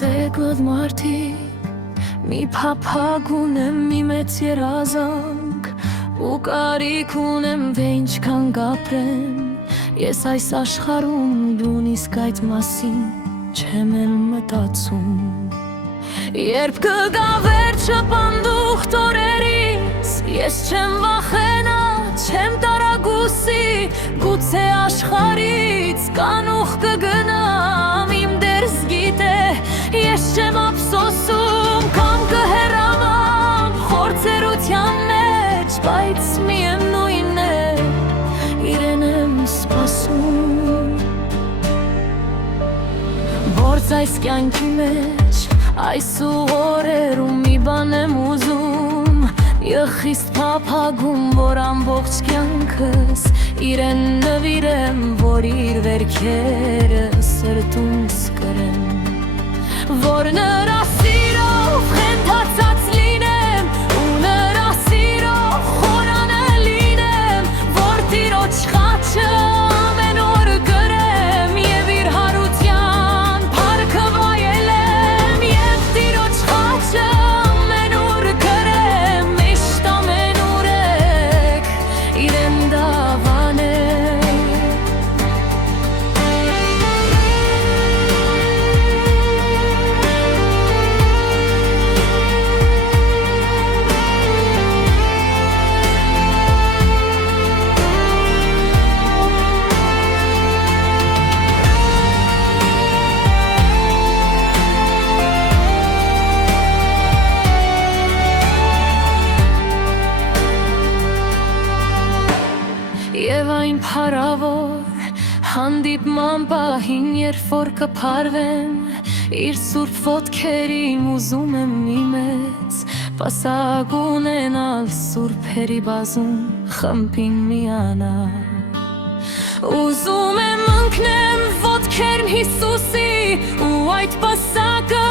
Սեգոտ մարդիկ մի փափագ ունեմ, մի մեծ երազանք ու կարիք ունեմ, թե ինչքան կապրեմ ես այս աշխարհում, դու իսկ այդ մասին չեմ էլ մտածում Երբ կգա վերջը պանդուխտ օրերից ես չեմ վախենա, չեմ տարագուսի գուցե աշխարհից կանուխ կգնամ իմ դերս գիտե ես չեմ ափսոսում կամ կհեռանամ խորձերության մեջ բայց միևնույն է իրեն եմ սպասում Որց այս կյանքի մեջ այս ուղորերում մի բան եմ ուզում Եղիստ փափագում, որ ամբողջ կյանքս իրեն նվիրեմ, որ իր վերքերը սրտում սկրեմ Որ նրա սիրով խենթացած լինեմ ու նրա սիրով խորանը լինեմ Որ տիրոջ խաչը ամեն օր գրեմ և իր հարության փառքը վայելեմ Եվ տիրոջ խաչը ամեն օր գրեմ միշտ ամեն օրեք իրեն դավանեմ Եվ այն փառավոր հանդիպման պահին երբ որ կփարվեմ իր սուրբ ոտքերին ուզում եմ մի մեծ պասակ ունենալ սուրբերի բազում խմբին միանալ Ուզում եմ ընկնեմ ոտքերն Հիսուսի ու այդ պասակը